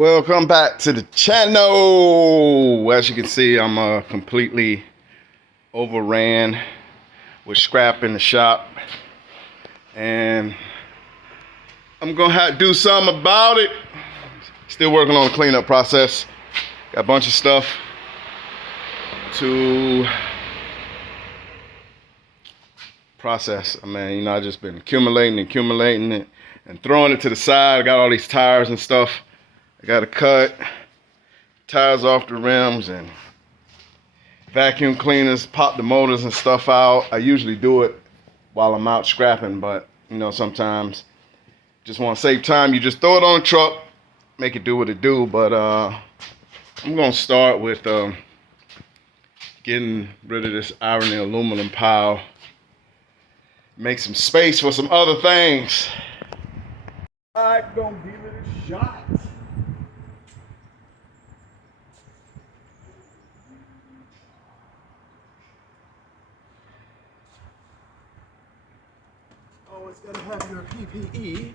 Welcome back to the channel. As you can see, I'm completely overran with scrap in the shop, and I'm gonna have to do something about it. Still working on the cleanup process. Got a bunch of stuff to process. I just been accumulating it and throwing it to the side. I got all these tires and stuff. I gotta cut tires off the rims and vacuum cleaners, pop the motors and stuff out. I usually do it while I'm out scrapping, but sometimes just want to save time. You just throw it on the truck, make it do what it do. But I'm gonna start with getting rid of this iron and aluminum pile. Make some space for some other things. I'm gonna give it a shot. Always gotta have your PPE.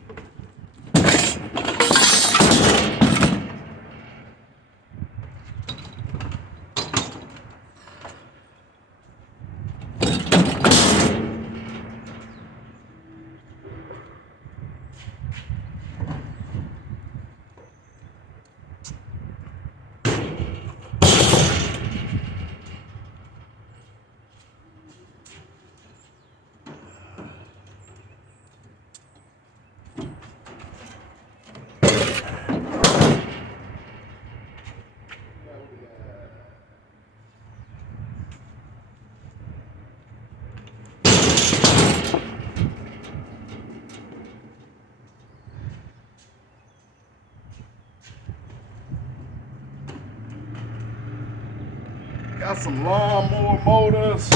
Got some lawnmower motors,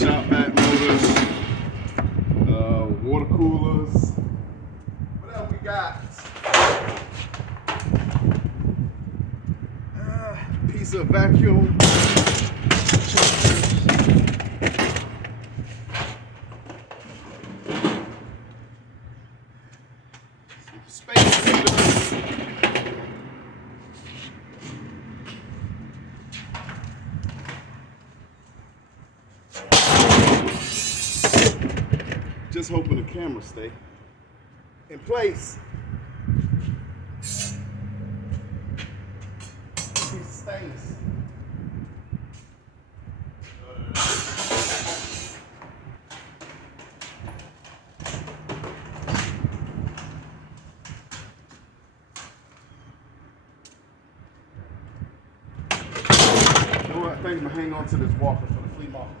shop vac motors, water coolers. What else we got? Piece of vacuum. Space heaters. Just hoping the camera stay in place. These stains. You know what? I think I'm gonna hang on to this walker for the flea markets.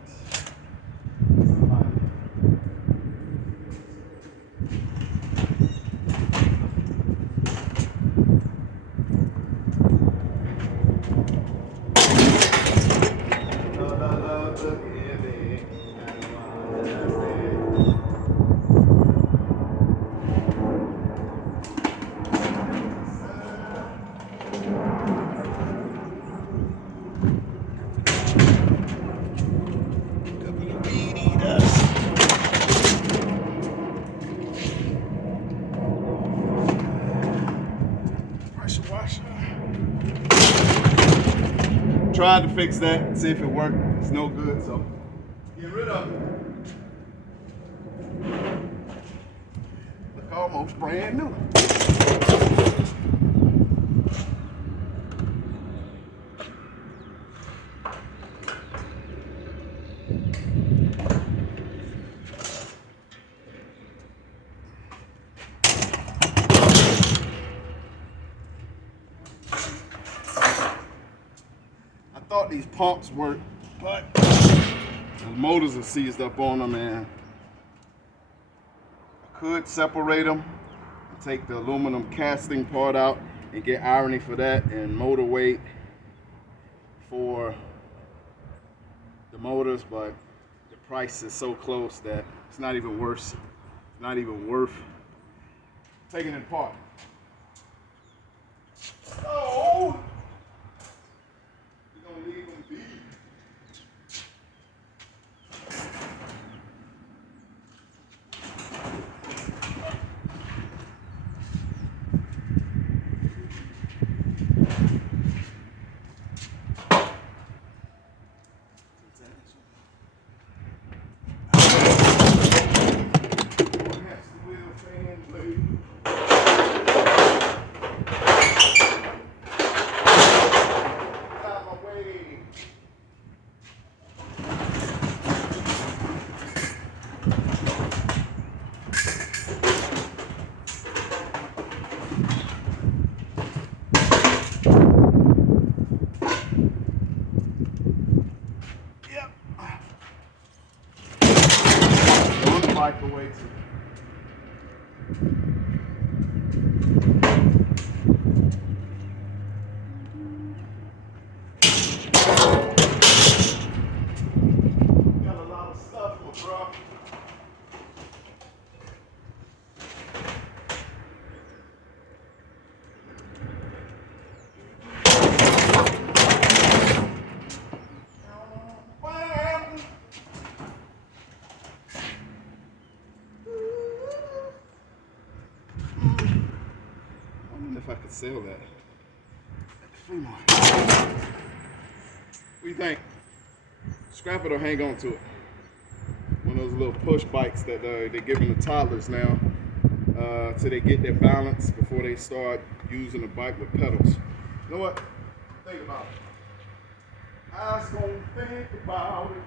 Tried to fix that, see if it worked. It's no good, so get rid of it. Look, almost brand new. I thought these pumps worked, but the motors are seized up on them, and I could separate them and take the aluminum casting part out and get irony for that and motor weight for the motors, but the price is so close that it's not even worth taking it apart. So we're gonna leave them be. Got a lot of stuff, my bro. If I could sell that at the flea market. What do you think? Scrap it or hang on to it? One of those little push bikes that they're giving the toddlers now till they get their balance before they start using a bike with pedals. You know what? Think about it. I was gonna think about it.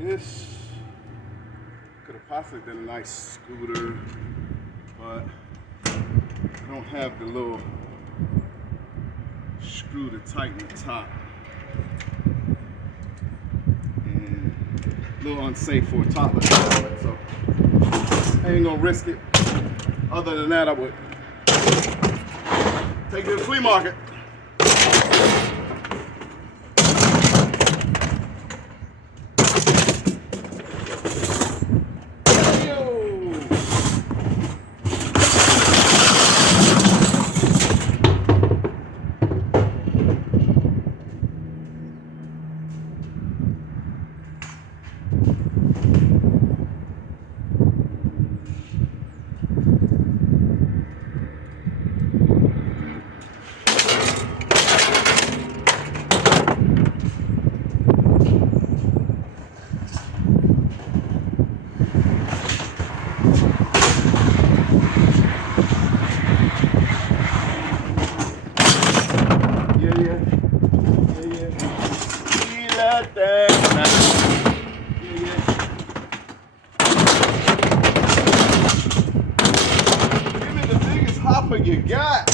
This could have possibly been a nice scooter, but I don't have the little screw to tighten the top. And a little unsafe for a toddler, so I ain't gonna risk it. Other than that, I would take it to the flea market. You got.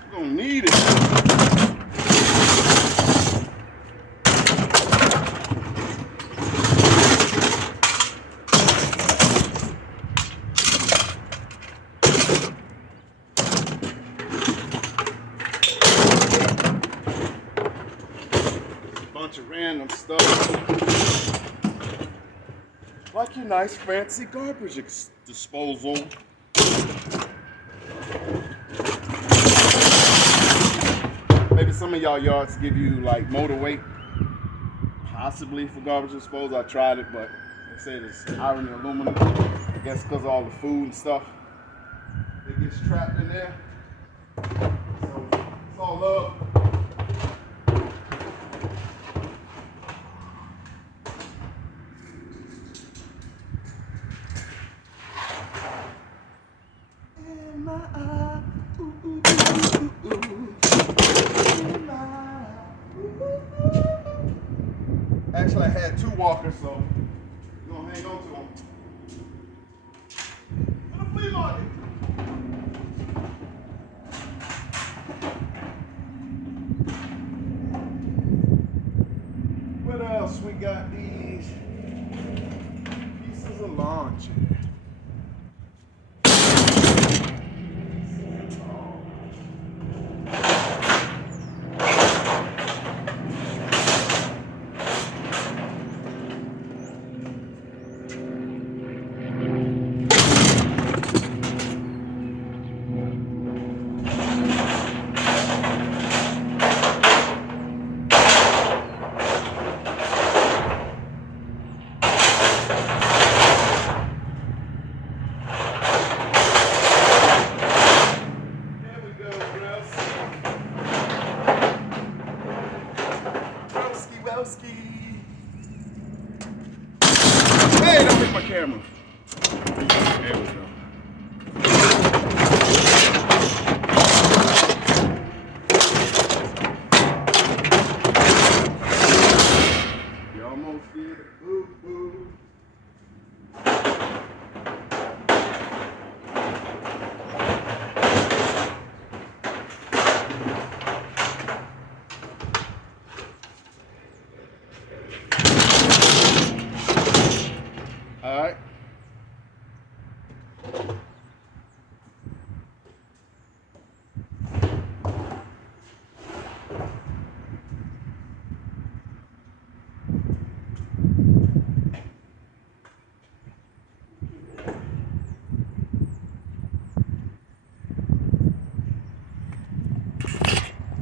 You're gonna need it. A bunch of random stuff. Like your nice fancy garbage disposal. Maybe some of y'all yards give you like motor weight, possibly for garbage disposal. I tried it, but they said it's iron and aluminum. I guess because of all the food and stuff that gets trapped in there. So it's all love. Actually, I had two walkers, so we're gonna hang on to them. For the flea market. we got these pieces of lawn chair. Hey, don't hit my camera. There we go. You almost did it. Boo, boo. All right.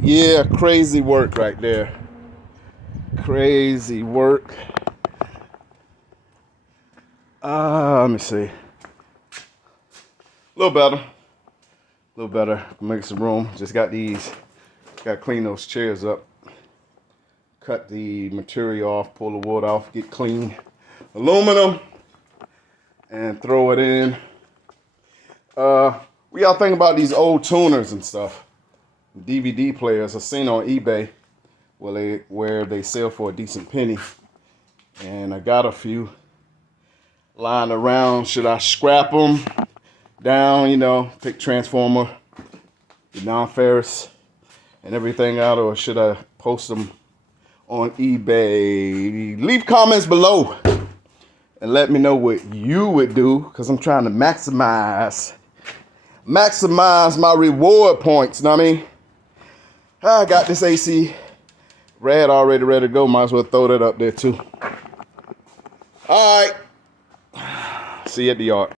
Yeah, crazy work right there. Crazy work. Let me see. A little better. A little better. Make some room. Just got these. Got to clean those chairs up. Cut the material off, pull the wood off, get clean aluminum, and throw it in. What y'all think about these old tuners and stuff? DVD players I've seen on eBay where they sell for a decent penny. And I got a few lying around. Should I scrap them down, pick transformer, the non-ferrous, and everything out, or should I post them on eBay? Leave comments below and let me know what you would do, because I'm trying to maximize my reward points. Know what I mean? I got this AC rad already ready to go. Might as well throw that up there too. All right. See you at the yard.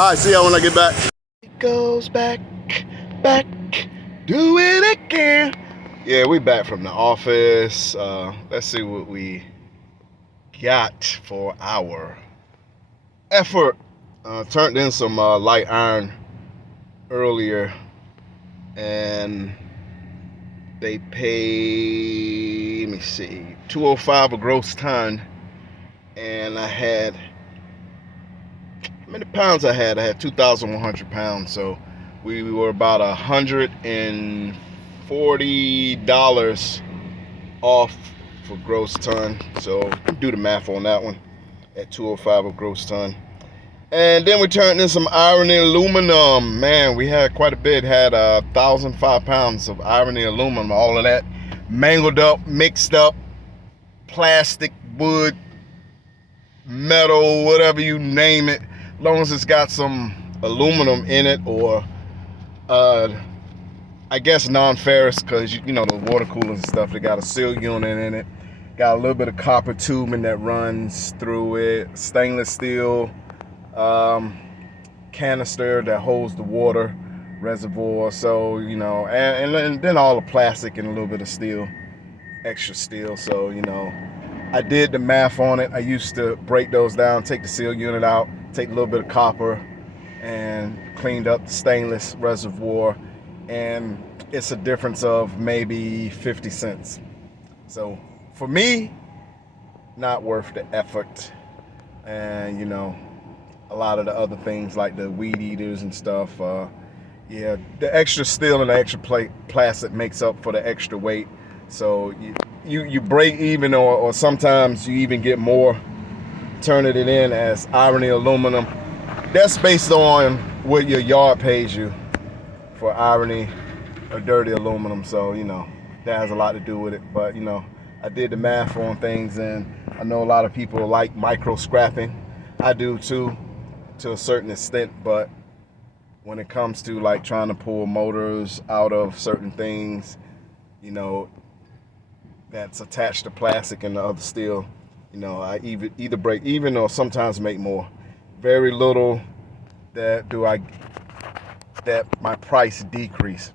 All right, see y'all when I get back. It goes back, back, do it again. Yeah, we back from the office. Let's see what we got for our effort. Turned in some light iron earlier, and they paid, let me see, 205 a gross ton, and I had, how many pounds I had? I had 2,100 pounds, so we were about $140 off for gross ton. So do the math on that one at 205 a gross ton. And then we turned in some iron and aluminum. Man, we had quite a bit. Had 1,005 pounds of iron and aluminum. All of that mangled up, mixed up, plastic, wood, metal, whatever you name it. As long as it's got some aluminum in it, or I guess non-ferrous, because you know the water coolers and stuff, they got a seal unit in it. Got a little bit of copper tubing that runs through it. Stainless steel canister that holds the water reservoir. So, you know, and then all the plastic and a little bit of steel, extra steel. So, you know, I did the math on it. I used to break those down, take the seal unit out, take a little bit of copper, and cleaned up the stainless reservoir. And it's a difference of maybe 50 cents. So for me, not worth the effort. And, you know, a lot of the other things like the weed eaters and stuff, yeah, the extra steel and the extra plastic makes up for the extra weight. So you break even, or sometimes you even get more, turning it in as iron aluminum. That's based on what your yard pays you for irony or dirty aluminum. So, you know, that has a lot to do with it. But, you know, I did the math on things, and I know a lot of people like micro scrapping. I do too, to a certain extent. But when it comes to like trying to pull motors out of certain things, you know, that's attached to plastic and the other steel, you know, I either break even or sometimes make more. Very little that my price decrease.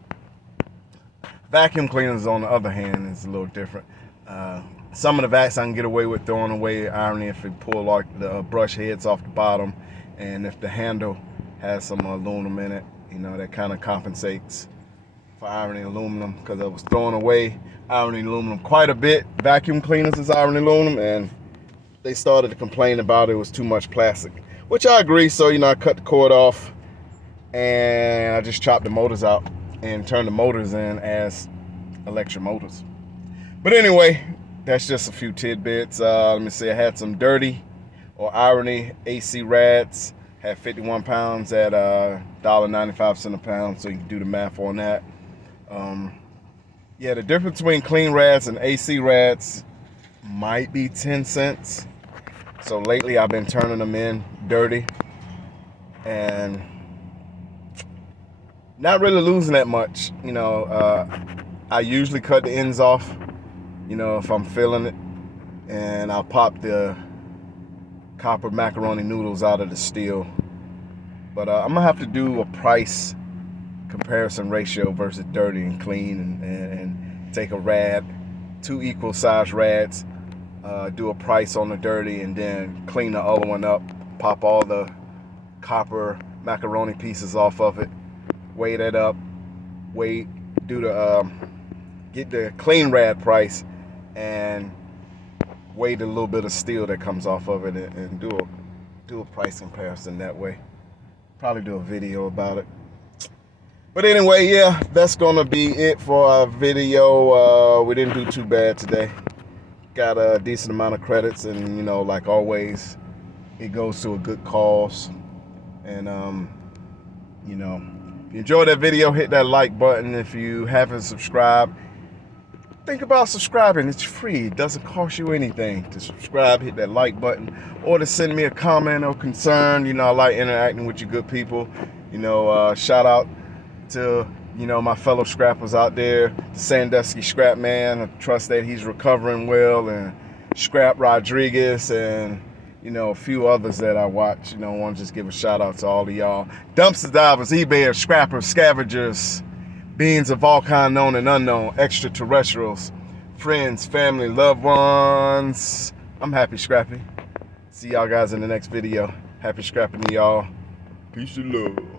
Vacuum cleaners, on the other hand, is a little different. Some of the vacs I can get away with throwing away irony if it pull like the brush heads off the bottom, and if the handle has some aluminum in it, you know, that kind of compensates for iron and aluminum, because I was throwing away iron and aluminum quite a bit. Vacuum cleaners is iron and aluminum, and they started to complain about it was too much plastic, which I agree. So, you know, I cut the cord off and I just chopped the motors out and turned the motors in as electric motors. But anyway, that's just a few tidbits. Let me see, I had some dirty or irony AC rads, had 51 pounds at $1.95 a pound, so you can do the math on that. Yeah, the difference between clean rads and AC rads might be 10 cents. So lately I've been turning them in dirty and not really losing that much. You know, I usually cut the ends off, you know, if I'm feeling it, and I'll pop the copper macaroni noodles out of the steel. But I'm gonna have to do a price comparison ratio versus dirty and clean, and take a rad, 2 equal size rads, do a price on the dirty, and then clean the other one up, pop all the copper macaroni pieces off of it, weigh that up, do the get the clean rad price, and weigh the little bit of steel that comes off of it, and do a price comparison that way. Probably do a video about it. But anyway, yeah, that's gonna be it for our video. We didn't do too bad today. Got a decent amount of credits, and, you know, like always, it goes to a good cause. And you know, if you enjoyed that video, hit that like button. If you haven't subscribed, think about subscribing. It's free. It doesn't cost you anything to subscribe. Hit that like button, or to send me a comment or concern. You know, I like interacting with you good people. You know, shout out to, you know, my fellow scrappers out there, the Sandusky Scrap Man. I trust that he's recovering well, and Scrap Rodriguez, and, you know, a few others that I watch. You know, I want to just give a shout out to all of y'all. Dumpster divers, eBayers, scrappers, scavengers, beings of all kind, known and unknown, extraterrestrials, friends, family, loved ones. I'm happy scrapping. See y'all guys in the next video. Happy scrapping to y'all. Peace and love.